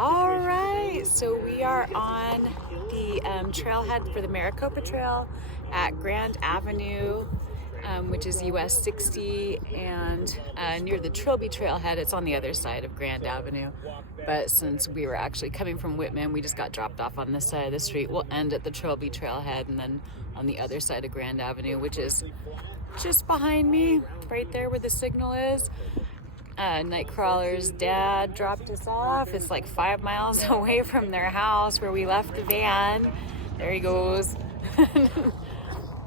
All right, so we are on the trailhead for the Maricopa Trail at Grand Avenue, which is US 60, and near the Trilby Trailhead. It's on the other side of Grand Avenue, but since we were actually coming from Whitman, we just got dropped off on this side of the street. We'll end at the Trilby Trailhead and then on the other side of Grand Avenue, which is just behind me, right there where the signal is. Nightcrawler's dad dropped us off. It's like 5 miles away from their house where we left the van. There he goes.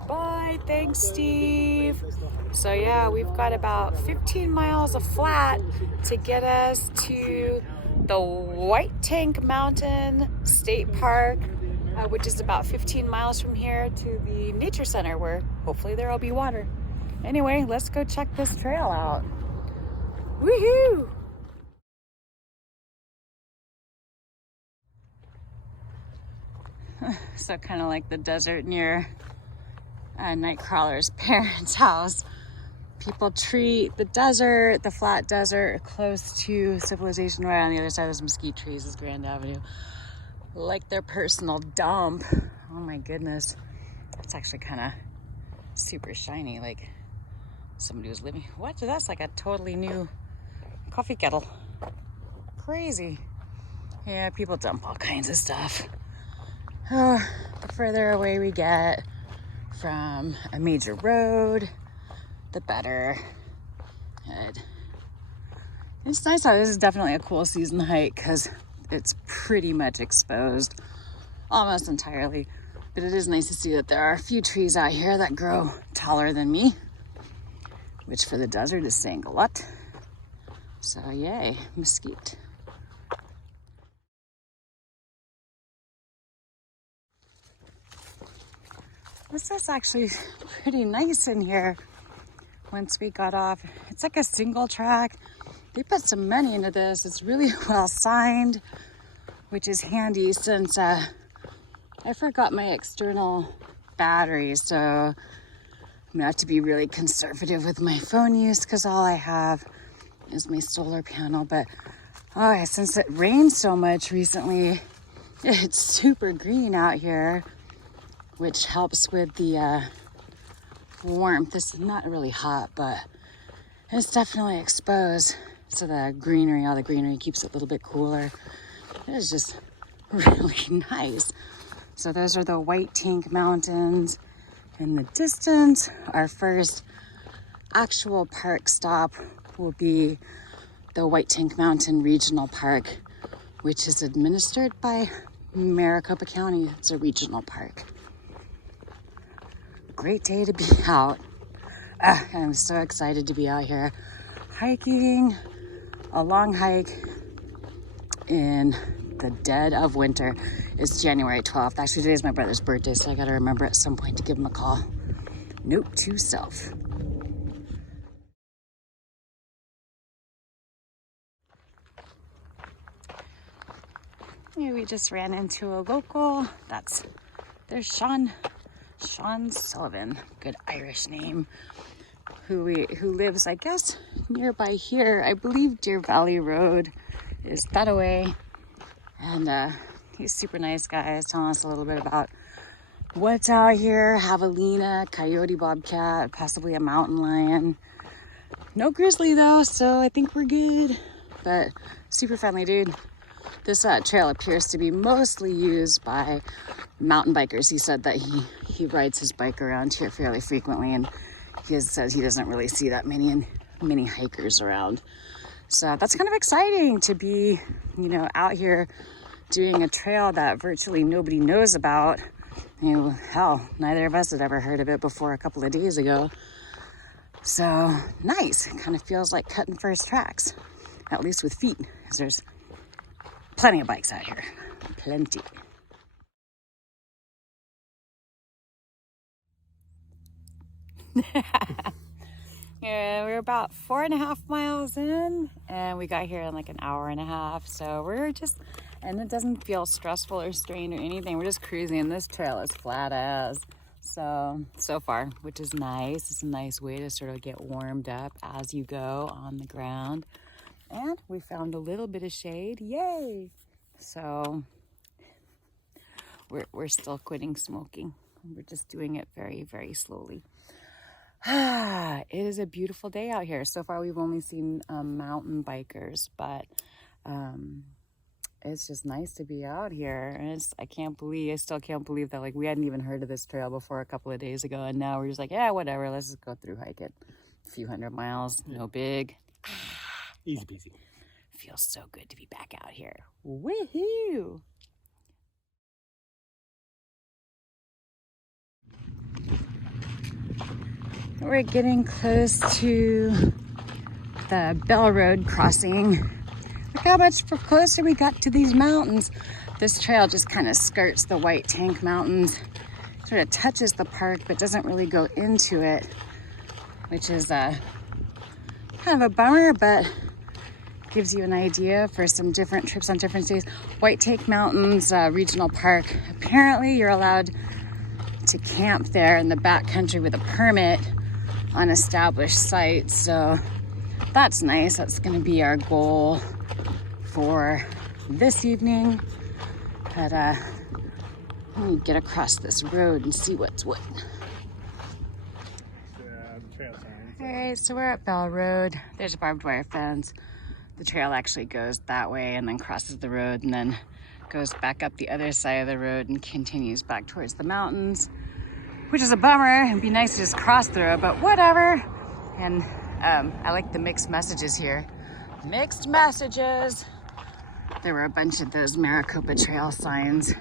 Bye, thanks, Steve. So yeah, we've got about 15 miles of flat to get us to the White Tank Mountain State Park, which is about 15 miles from here, to the nature center where hopefully there will be water. Anyway, let's go check this trail out. Woohoo! So kind of like the desert near Nightcrawler's parents' house. People treat the desert, the flat desert, close to civilization, right on the other side of some mesquite trees is Grand Avenue, like their personal dump. Oh my goodness. It's actually kind of super shiny, like somebody was living. What? That's like a totally new coffee kettle. Crazy. Yeah, people dump all kinds of stuff. Oh, the further away we get from a major road, the better. Good. It's nice how this is definitely a cool season hike because it's pretty much exposed almost entirely. But it is nice to see that there are a few trees out here that grow taller than me, which for the desert is saying a lot. So yay, mesquite. This is actually pretty nice in here once we got off. It's like a single track. They put some money into this. It's really well signed, which is handy since I forgot my external battery. So I'm gonna have to be really conservative with my phone use because all I have is my solar panel. But since it rained so much recently, it's super green out here, which helps with the warmth. It's not really hot, but it's definitely exposed, so the greenery, all the greenery keeps it a little bit cooler. It is just really nice. So those are the White Tank Mountains. In the distance, our first actual park stop will be the White Tank Mountain Regional Park, which is administered by Maricopa County. It's a regional park. Great day to be out. I'm so excited to be out here hiking a long hike in the dead of winter. It's January 12th. Actually, today is my brother's birthday, so I gotta remember at some point to give him a call. Note to self. We just ran into a local. There's Sean Sullivan, good Irish name, who lives, I guess, nearby here. I believe Deer Valley Road is that away. And he's a super nice guy. He's telling us a little bit about what's out here. Javelina, coyote, bobcat, possibly a mountain lion. No grizzly though, so I think we're good. But super friendly dude. This trail appears to be mostly used by mountain bikers. He said that he rides his bike around here fairly frequently, and he says he doesn't really see that many hikers around. So that's kind of exciting to be, out here doing a trail that virtually nobody knows about. Hell, neither of us had ever heard of it before a couple of days ago. So nice. It kind of feels like cutting first tracks, at least with feet, because there's plenty of bikes out here. Plenty. Yeah, we're about 4.5 miles in, and we got here in like an hour and a half. So and it doesn't feel stressful or strained or anything. We're just cruising. This trail is flat as. So far, which is nice. It's a nice way to sort of get warmed up as you go on the ground. And we found a little bit of shade. Yay! So we're still quitting smoking. We're just doing it very, very slowly. It is a beautiful day out here. So far, we've only seen mountain bikers, but it's just nice to be out here. And I still can't believe that like we hadn't even heard of this trail before a couple of days ago, and now we're just like, yeah, whatever. Let's just go through hike it. A few hundred miles, no big. Easy peasy. Feels so good to be back out here. Woohoo! We're getting close to the Bell Road crossing. Look how much closer we got to these mountains. This trail just kind of skirts the White Tank Mountains. Sort of touches the park, but doesn't really go into it, which is kind of a bummer, but gives you an idea for some different trips on different days. White Tank Mountains Regional Park. Apparently you're allowed to camp there in the backcountry with a permit on established sites. So that's nice. That's going to be our goal for this evening. But let me get across this road and see what's what. Trail signs. All right, so we're at Bell Road. There's a barbed wire fence. The trail actually goes that way and then crosses the road and then goes back up the other side of the road and continues back towards the mountains, which is a bummer. It'd be nice to just cross the road, but whatever. And I like the mixed messages here. Mixed messages. There were a bunch of those Maricopa Trail signs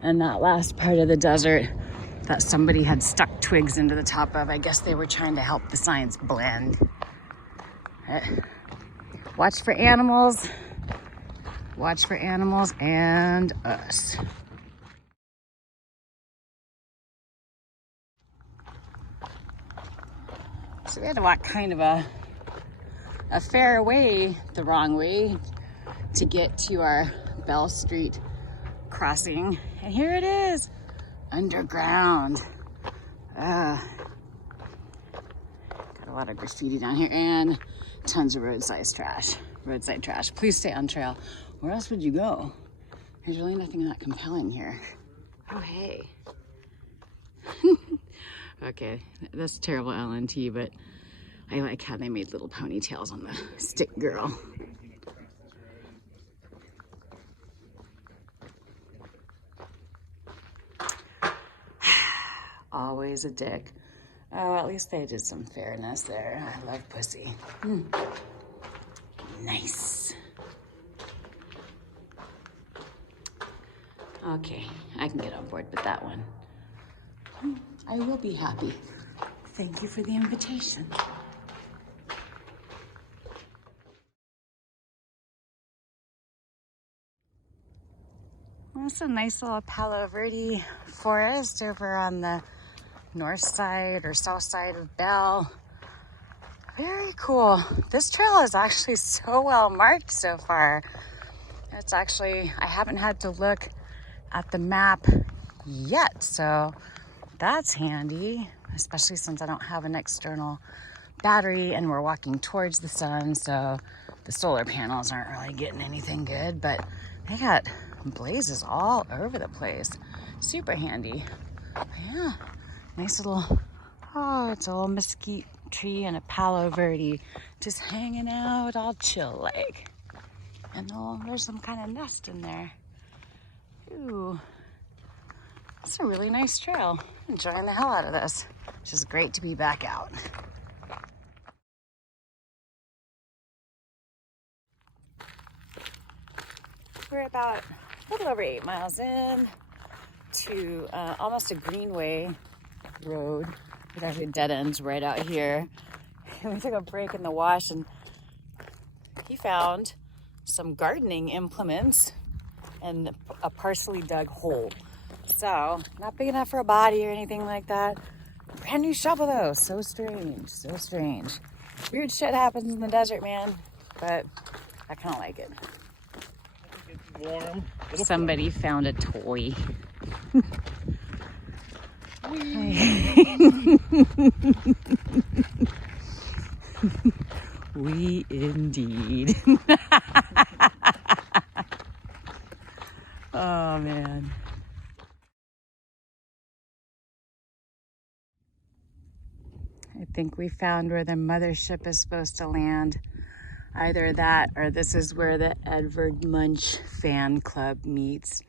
and that last part of the desert that somebody had stuck twigs into the top of. I guess they were trying to help the signs blend. Watch for animals. Watch for animals and us. So we had to walk kind of a fair way, the wrong way, to get to our Bell Street crossing. And here it is, underground. Got a lot of graffiti down here and tons of roadside trash. Please stay on trail. Where else would you go? There's really nothing that compelling here. Oh, hey. Okay, that's terrible LNT, but I like how they made little ponytails on the stick girl. Always a dick. Oh, at least they did some fairness there. I love pussy. Nice. Okay, I can get on board with that one. I will be happy. Thank you for the invitation. That's a nice little Palo Verde forest over on the north side or south side of Bell. Very cool. This trail is actually so well marked so far. It's actually, I haven't had to look at the map yet, so that's handy, especially since I don't have an external battery and we're walking towards the sun, so the solar panels aren't really getting anything good, but they got blazes all over the place. Super handy. Yeah, nice little, oh, it's a little mesquite tree and a Palo Verde just hanging out all chill like. And there's some kind of nest in there. Ooh, it's a really nice trail. I'm enjoying the hell out of this. It's just great to be back out. We're about a little over 8 miles in to almost a greenway road. It actually dead ends right out here. And we took a break in the wash and he found some gardening implements and a partially dug hole. So, not big enough for a body or anything like that. Brand new shovel though. So strange, so strange. Weird shit happens in the desert, man. But I kind of like it. Warm. Somebody found a toy. We indeed. man. I think we found where the mothership is supposed to land. Either that or this is where the Edvard Munch fan club meets.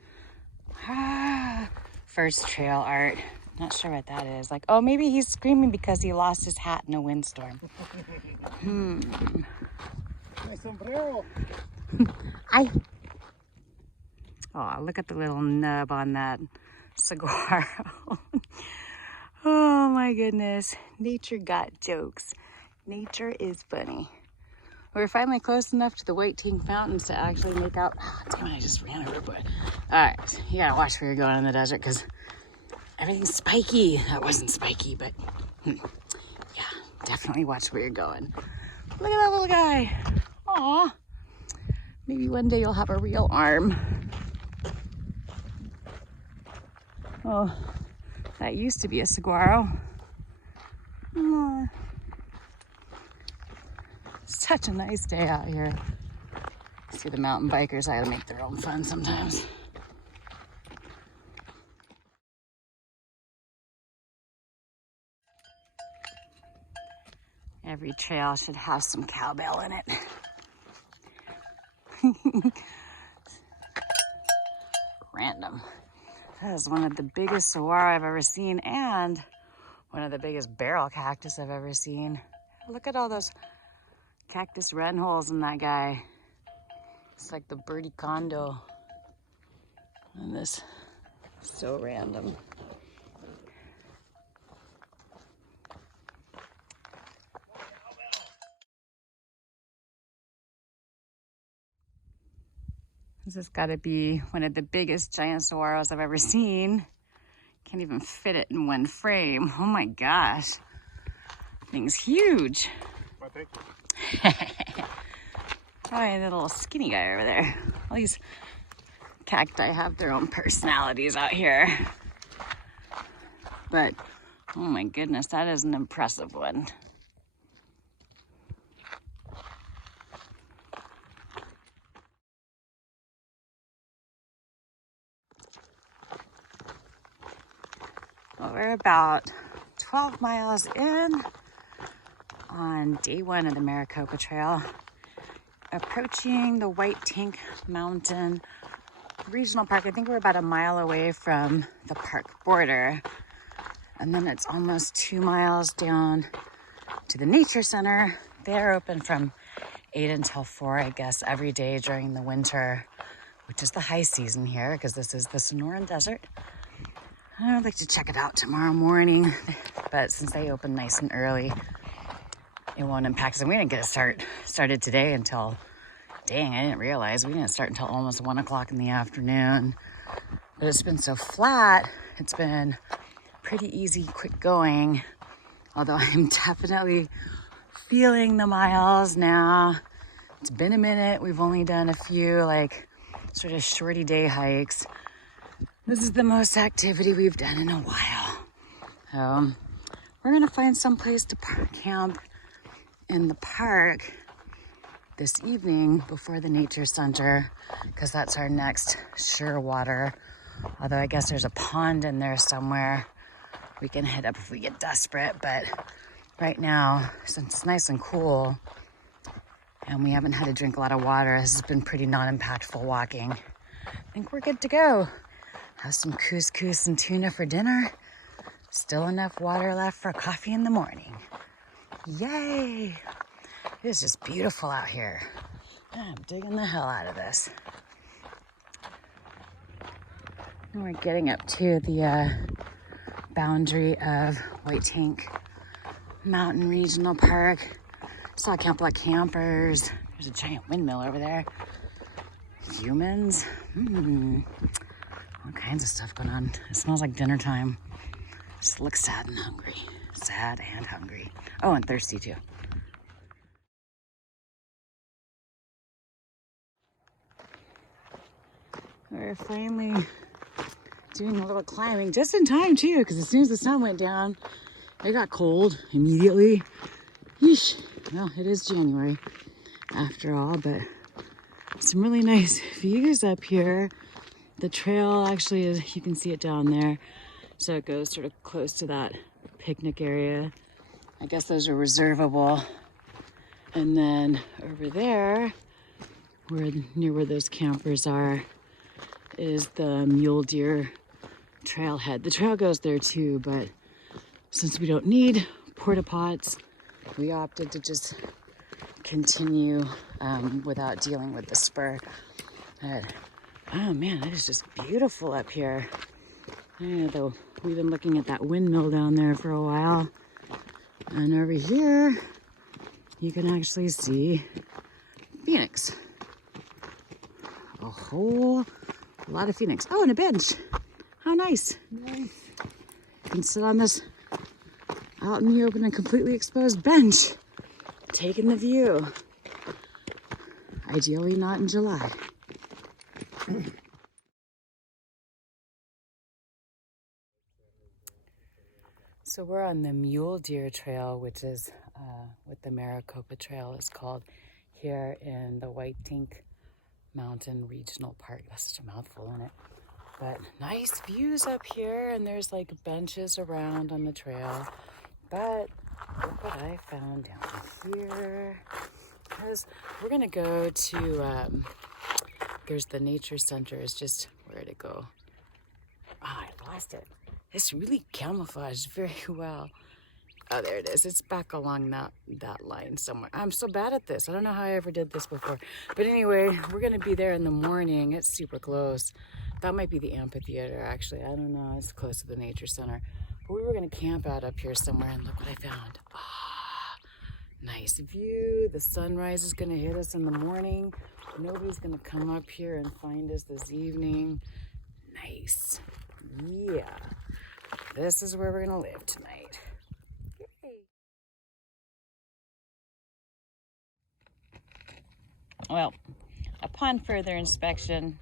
First trail art. Not sure what that is. Like, oh, maybe he's screaming because he lost his hat in a windstorm. My sombrero. Oh, look at the little nub on that saguaro. Oh my goodness. Nature got jokes. Nature is funny. We're finally close enough to the White Tank Mountains to actually make out. Oh, damn it, I just ran over, but. Alright, you gotta watch where you're going in the desert because everything's spiky. That wasn't spiky, but yeah, definitely watch where you're going. Look at that little guy. Aw. Maybe one day you'll have a real arm. Oh, that used to be a saguaro. Aww. Such a nice day out here. See the mountain bikers, I gotta make their own fun sometimes. Every trail should have some cowbell in it. Random. That is one of the biggest saguaro I've ever seen and one of the biggest barrel cactus I've ever seen. Look at all those cactus run holes in that guy. It's like the birdie condo. And this, so random. This has got to be one of the biggest giant saguaros I've ever seen. Can't even fit it in one frame. Oh my gosh. Thing's huge. Well, thank you. Oh, and the little skinny guy over there. All these cacti have their own personalities out here. But, oh my goodness, that is an impressive one. Well, we're about 12 miles in on day one of the Maricopa Trail, approaching the White Tank Mountain Regional Park. I think we're about a mile away from the park border. And then it's almost 2 miles down to the nature center. They're open from 8 until 4, I guess, every day during the winter, which is the high season here because this is the Sonoran Desert. I would like to check it out tomorrow morning, but since they open nice and early, it won't impact us. And we didn't get it started today until, dang, I didn't realize we didn't start until almost 1 o'clock in the afternoon. But it's been so flat, it's been pretty easy, quick going. Although I'm definitely feeling the miles now. It's been a minute. We've only done a few like sort of shorty day hikes. This is the most activity we've done in a while. So we're gonna find some place to camp in the park this evening before the nature center because that's our next sure water. Although I guess there's a pond in there somewhere we can hit up if we get desperate. But right now, since it's nice and cool and we haven't had to drink a lot of water, this has been pretty non-impactful walking. I think we're good to go. Have some couscous and tuna for dinner. Still enough water left for coffee in the morning. Yay! It is just beautiful out here. I'm digging the hell out of this. And we're getting up to the boundary of White Tank Mountain Regional Park. Saw a couple of campers. There's a giant windmill over there. Humans. All kinds of stuff going on. It smells like dinner time. Just look sad and hungry. Sad and hungry. Oh, and thirsty too. We're finally doing a little climbing just in time too, because as soon as the sun went down, it got cold immediately. Yeesh. Well, it is January after all, but some really nice views up here. The trail actually is, you can see it down there. So it goes sort of close to that picnic area. I guess those are reservable. And then over there, near where those campers are, is the mule deer trailhead. The trail goes there too, but since we don't need porta pots, we opted to just continue without dealing with the spur. Oh man, that is just beautiful up here. Yeah, though we've been looking at that windmill down there for a while. And over here, you can actually see Phoenix. A whole lot of Phoenix. Oh, and a bench. How nice. Nice. You can sit on this out in the open and completely exposed bench, taking the view. Ideally not in July. So we're on the Mule Deer Trail, which is what the Maricopa Trail is called here in the White Tink Mountain Regional Park. That's such a mouthful, isn't it? But nice views up here, and there's like benches around on the trail. But look what I found down here. Because we're gonna go to, there's the nature center, is just where to go. Ah, I lost it. It's really camouflaged very well. Oh, there it is. It's back along that line somewhere. I'm so bad at this. I don't know how I ever did this before. But anyway, we're going to be there in the morning. It's super close. That might be the amphitheater, actually. I don't know. It's close to the nature center. But we were going to camp out up here somewhere, and look what I found. Ah, nice view. The sunrise is going to hit us in the morning. Nobody's going to come up here and find us this evening. Nice. Yeah. This is where we're gonna live tonight. Yay. Well, upon further inspection,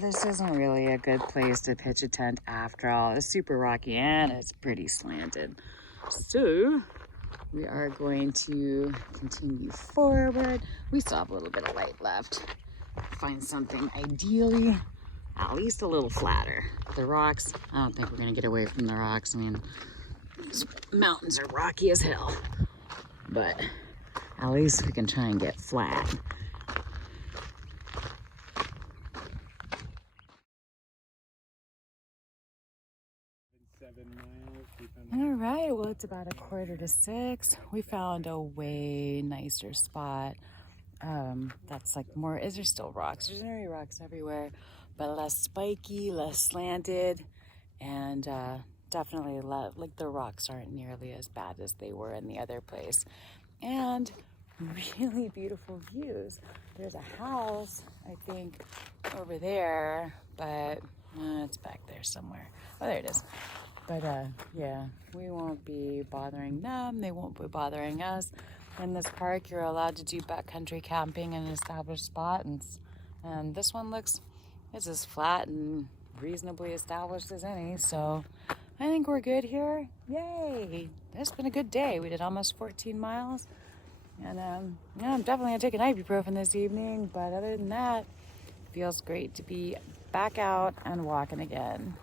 this isn't really a good place to pitch a tent after all. It's super rocky and it's pretty slanted. So we are going to continue forward. We still have a little bit of light left. Find something ideally at least a little flatter. The rocks, I don't think we're gonna get away from the rocks. I mean, these mountains are rocky as hell, but at least we can try and get flat. All right, well, it's about 5:45. We found a way nicer spot. That's like more, there's still rocks. There's already rocks everywhere, but less spiky, less slanted, and definitely like the rocks aren't nearly as bad as they were in the other place. And really beautiful views. There's a house, I think, over there, but it's back there somewhere. Oh, there it is. But yeah, we won't be bothering them. They won't be bothering us. In this park, you're allowed to do backcountry camping in an established spot, and this one looks, it's as flat and reasonably established as any, so I think we're good here. Yay! It's been a good day. We did almost 14 miles, and yeah, I'm definitely gonna take an ibuprofen this evening, but other than that, it feels great to be back out and walking again.